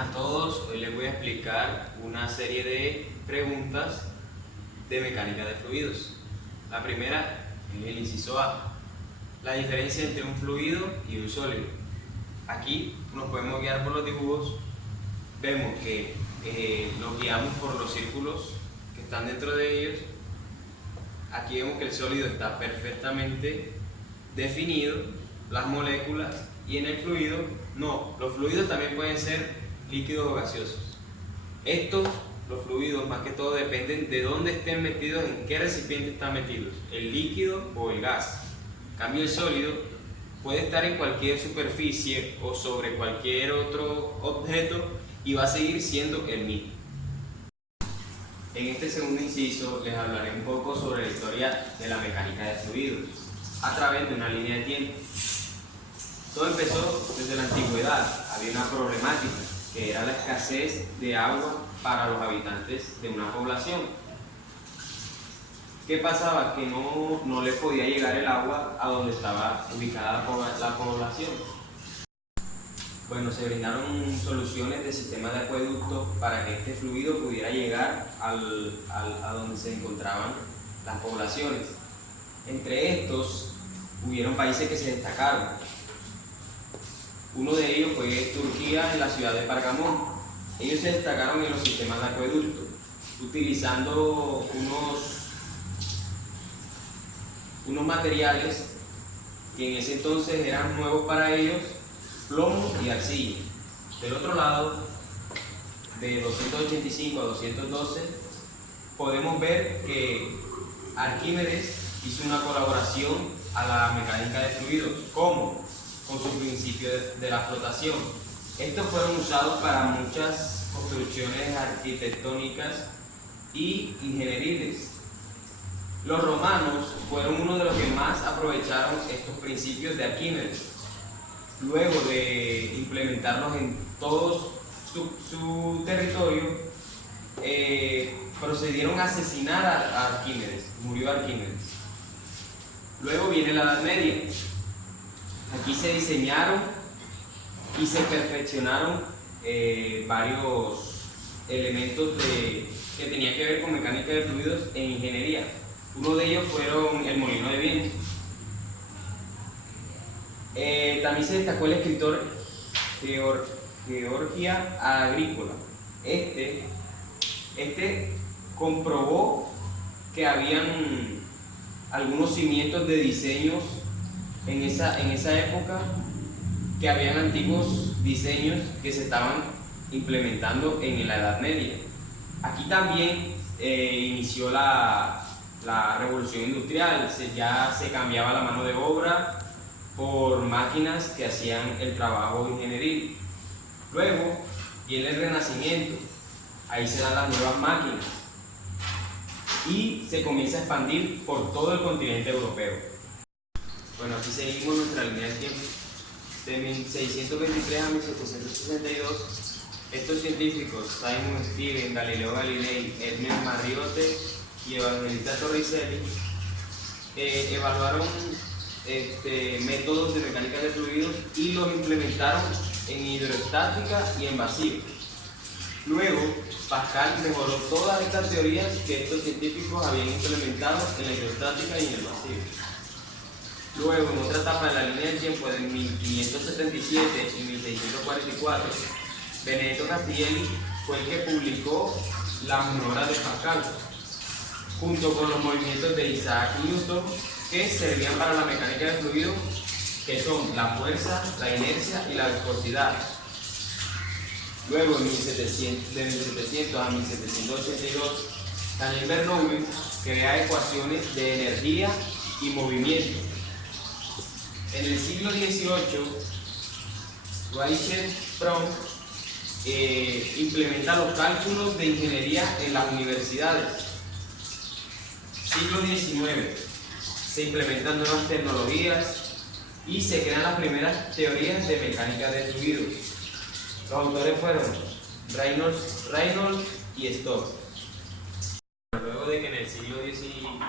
buenas a todos. Hoy les voy a explicar una serie de preguntas de mecánica de fluidos. La primera es el inciso A, la diferencia entre un fluido y un sólido. Aquí nos podemos guiar por los dibujos. Vemos que nos guiamos por los círculos que están dentro de ellos. Aquí vemos que el sólido está perfectamente definido, las moléculas, y en el fluido no. Los fluidos también pueden ser líquidos o gaseosos. Los fluidos más que todo dependen de dónde estén metidos, en qué recipiente están metidos, el líquido o el gas. En cambio, el sólido puede estar en cualquier superficie o sobre cualquier otro objeto y va a seguir siendo el mismo. En este segundo inciso les hablaré un poco sobre la historia de la mecánica de fluidos a través de una línea de tiempo. Todo empezó desde la antigüedad. Había una problemática que era la escasez de agua para los habitantes de una población. ¿Qué pasaba? Que no les podía llegar el agua a donde estaba ubicada la población. Bueno, se brindaron soluciones de sistemas de acueducto para que este fluido pudiera llegar a donde se encontraban las poblaciones. Entre estos, hubieron países que se destacaron. Uno de ellos fue Turquía, en la ciudad de Pergamón. Ellos se destacaron en los sistemas de acueducto, utilizando unos materiales que en ese entonces eran nuevos para ellos, plomo y arcilla. Del otro lado, de 285 a 212, podemos ver que Arquímedes hizo una colaboración a la mecánica de fluidos. ¿Cómo? Con su principio de la flotación. Estos fueron usados para muchas construcciones arquitectónicas y ingenieriles. Los romanos fueron uno de los que más aprovecharon estos principios de Arquímedes. Luego de implementarlos en todo su territorio, procedieron a asesinar a Arquímedes. Murió Arquímedes. Luego viene la Edad Media. Aquí se diseñaron y se perfeccionaron varios elementos que tenían que ver con mecánica de fluidos en ingeniería. Uno de ellos fueron el molino de viento. También se destacó el escritor Georgia Agrícola. Este comprobó que habían algunos cimientos de diseños en esa época, que habían antiguos diseños que se estaban implementando en la Edad Media. Aquí también inició la revolución industrial. Ya se cambiaba la mano de obra por máquinas que hacían el trabajo ingenieril. Luego viene el Renacimiento. Ahí se dan las nuevas máquinas y se comienza a expandir por todo el continente europeo. Bueno, aquí seguimos nuestra línea de tiempo. De 1623 a 1762, estos científicos, Simon Stevens, Galileo Galilei, Ernest Mariotte y Evangelista Torricelli, evaluaron métodos de mecánica de fluidos y los implementaron en hidroestática y en vacío. Luego, Pascal mejoró todas estas teorías que estos científicos habían implementado en la hidroestática y en el vacío. Luego, en otra etapa de la línea del tiempo, de 1577 y 1644, Benedetto Castiglioni fue el que publicó la mejoras de Pascal, junto con los movimientos de Isaac Newton, que servían para la mecánica de fluidos, que son la fuerza, la inercia y la viscosidad. Luego, de 1700 a 1782, Daniel Bernoulli crea ecuaciones de energía y movimiento. En el siglo XVIII, Richard Pronk implementa los cálculos de ingeniería en las universidades. Siglo XIX, se implementan nuevas tecnologías y se crean las primeras teorías de mecánica de fluidos. Los autores fueron Reynolds y Stokes. Luego de que en el siglo XIX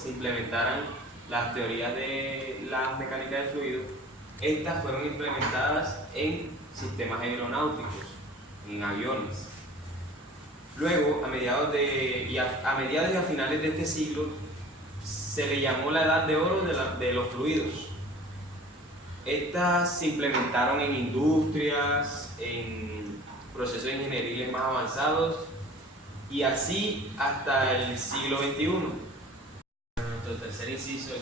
se implementaran las teorías de la mecánica de fluidos, Estas fueron implementadas en sistemas aeronáuticos, en aviones. Luego, a mediados y a finales de este siglo, se le llamó la edad de oro de los fluidos. Estas se implementaron en industrias, en procesos ingenieriles más avanzados y así hasta el siglo XXI. Nuestro tercer inciso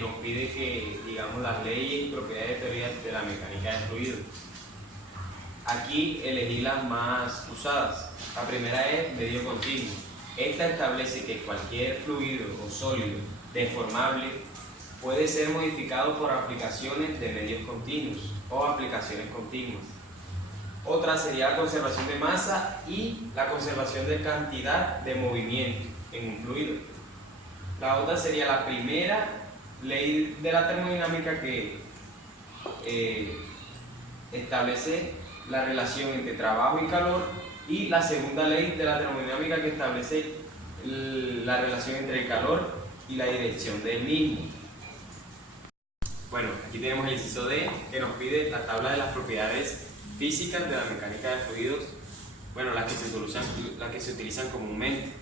nos pide que digamos las leyes y propiedades de teoría de la mecánica de fluidos. Aquí elegí las más usadas. La primera es medio continuo. Esta establece que cualquier fluido o sólido deformable puede ser modificado por aplicaciones de medios continuos o aplicaciones continuas. Otra sería la conservación de masa y la conservación de cantidad de movimiento en un fluido. La otra sería la primera ley de la termodinámica que establece la relación entre trabajo y calor, y la segunda ley de la termodinámica que establece la relación entre el calor y la dirección del mismo. Bueno, aquí tenemos el inciso D, que nos pide la tabla de las propiedades físicas de la mecánica de fluidos, bueno, las que se utilizan comúnmente.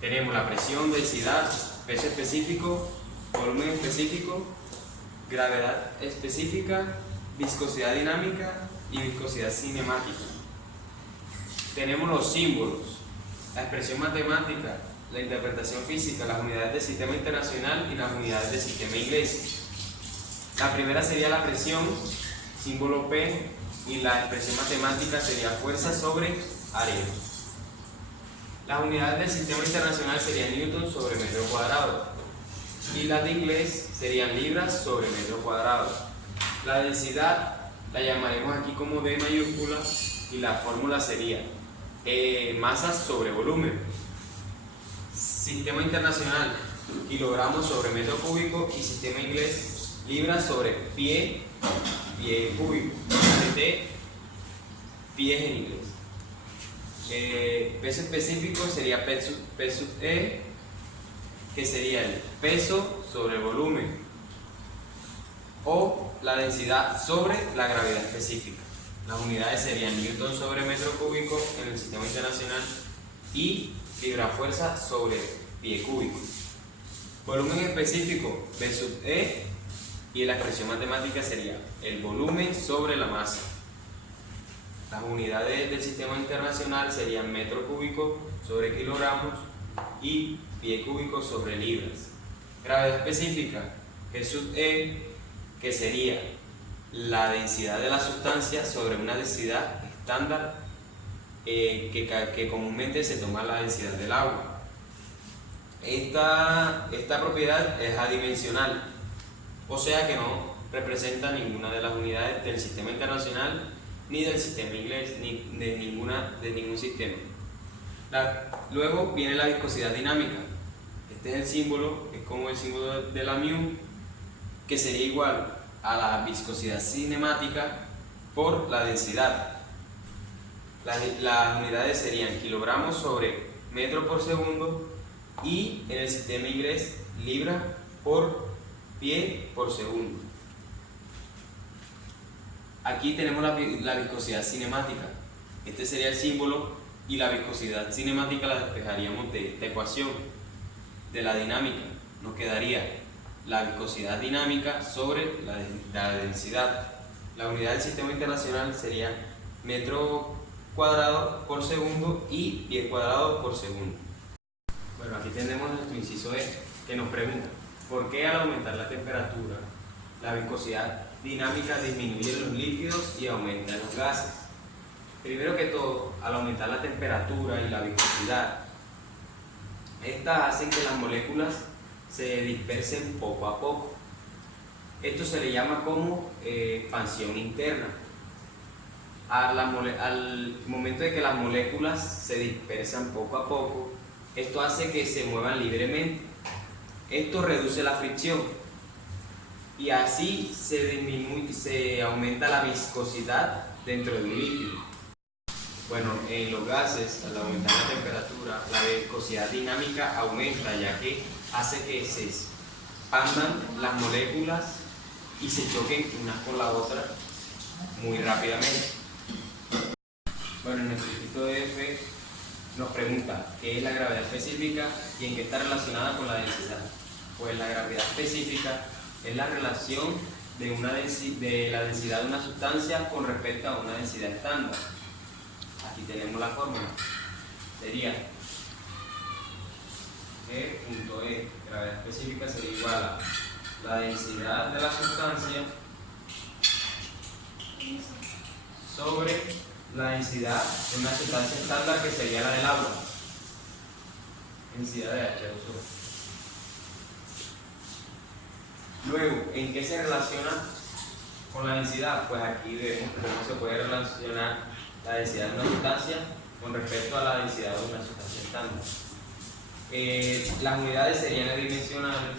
Tenemos la presión, densidad, peso específico, volumen específico, gravedad específica, viscosidad dinámica y viscosidad cinemática. Tenemos los símbolos, la expresión matemática, la interpretación física, las unidades del sistema internacional y las unidades del sistema inglés. La primera sería la presión, símbolo P, y la expresión matemática sería fuerza sobre área. Las unidades del sistema internacional serían newton sobre metro cuadrado y las de inglés serían libras sobre metro cuadrado. La densidad la llamaremos aquí como D mayúscula y la fórmula sería masa sobre volumen. Sistema internacional, kilogramos sobre metro cúbico, y sistema inglés, libras sobre pie cúbico. De pies en inglés. Peso específico sería P sub E, que sería el peso sobre el volumen, o la densidad sobre la gravedad específica. Las unidades serían newton sobre metro cúbico en el sistema internacional y libra fuerza sobre pie cúbico. Volumen específico P sub E, y la expresión matemática sería el volumen sobre la masa. Las unidades del sistema internacional serían metro cúbico sobre kilogramos y pie cúbico sobre libras. Gravedad específica G sub E, que sería la densidad de la sustancia sobre una densidad estándar que comúnmente se toma la densidad del agua. Esta propiedad es adimensional, o sea que no representa ninguna de las unidades del sistema internacional, ni del sistema inglés, ni de ningún sistema. Luego viene la viscosidad dinámica. Este es el símbolo, es como el símbolo de la mu, que sería igual a la viscosidad cinemática por la densidad. Las unidades serían kilogramos sobre metro por segundo, y en el sistema inglés libra por pie por segundo. Aquí tenemos la viscosidad cinemática. Este sería el símbolo, y la viscosidad cinemática la despejaríamos de esta ecuación de la dinámica. Nos quedaría la viscosidad dinámica sobre la densidad. La unidad del sistema internacional sería metro cuadrado por segundo y pie cuadrado por segundo. Bueno, aquí tenemos nuestro inciso E, que nos pregunta: ¿por qué al aumentar la temperatura la viscosidad dinámica disminuye en los líquidos y aumenta en los gases? Primero que todo, al aumentar la temperatura y la viscosidad, estas hacen que las moléculas se dispersen poco a poco. Esto se le llama como expansión interna. Al momento de que las moléculas se dispersan poco a poco, esto hace que se muevan libremente. Esto reduce la fricción y así se aumenta la viscosidad dentro de un líquido. Bueno, en los gases, al aumentar la temperatura, la viscosidad dinámica aumenta, ya que hace que se expandan las moléculas y se choquen una con la otra muy rápidamente. Bueno, en nuestro ejercicio de F nos pregunta qué es la gravedad específica y en qué está relacionada con la densidad. Pues la gravedad específica es la relación de la densidad de una sustancia con respecto a una densidad estándar. Aquí tenemos la fórmula. Sería G.E, gravedad específica, sería igual a la densidad de la sustancia sobre la densidad de una sustancia estándar, que sería la del agua, densidad de H2O. Luego, ¿en qué se relaciona con la densidad? Pues aquí vemos cómo se puede relacionar la densidad de una sustancia con respecto a la densidad de una sustancia estándar. Las unidades serían adimensionales.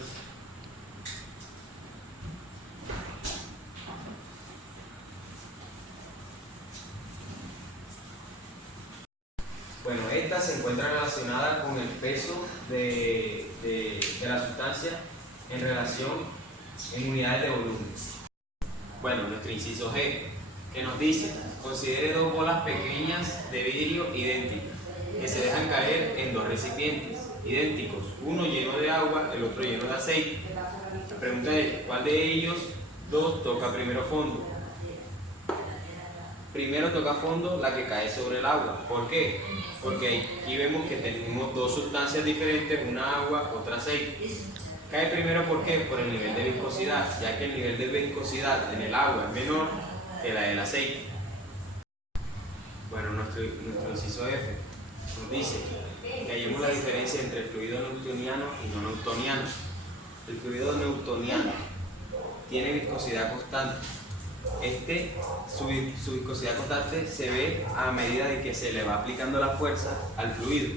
Bueno, esta se encuentra relacionada con el peso de la sustancia en relación en unidades de volumen. Bueno, nuestro inciso G, que nos dice: considere dos bolas pequeñas de vidrio idénticas, que se dejan caer en dos recipientes idénticos, uno lleno de agua, el otro lleno de aceite. La pregunta es: ¿cuál de ellos dos toca primero fondo? Primero toca fondo la que cae sobre el agua. ¿Por qué? Porque aquí vemos que tenemos dos sustancias diferentes, una agua, otra aceite. Cae primero, ¿por qué? Por el nivel de viscosidad, ya que el nivel de viscosidad en el agua es menor que la del aceite. Bueno, nuestro inciso F nos dice que hallemos la diferencia entre el fluido newtoniano y no newtoniano. El fluido newtoniano tiene viscosidad constante. Su viscosidad constante se ve a medida de que se le va aplicando la fuerza al fluido.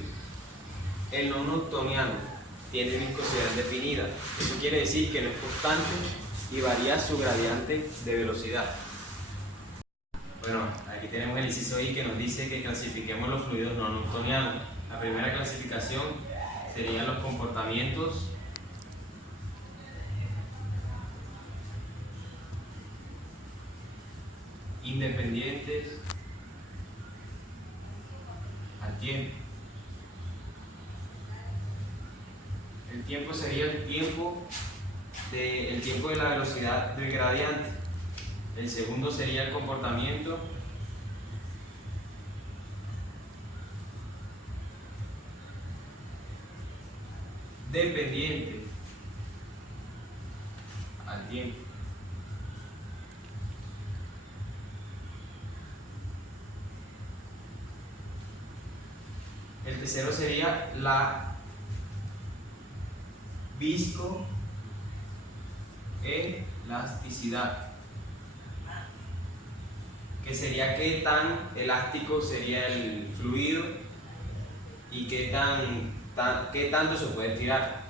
El no newtoniano tiene viscosidad indefinida. Eso quiere decir que no es constante y varía su gradiente de velocidad. Bueno, aquí tenemos el inciso I, que nos dice que clasifiquemos los fluidos no newtonianos. La primera clasificación serían los comportamientos independientes al tiempo. El tiempo sería el tiempo de la velocidad del gradiente. El segundo sería el comportamiento dependiente al tiempo. El tercero sería la viscoelasticidad, que sería qué tan elástico sería el fluido y qué tanto se puede estirar.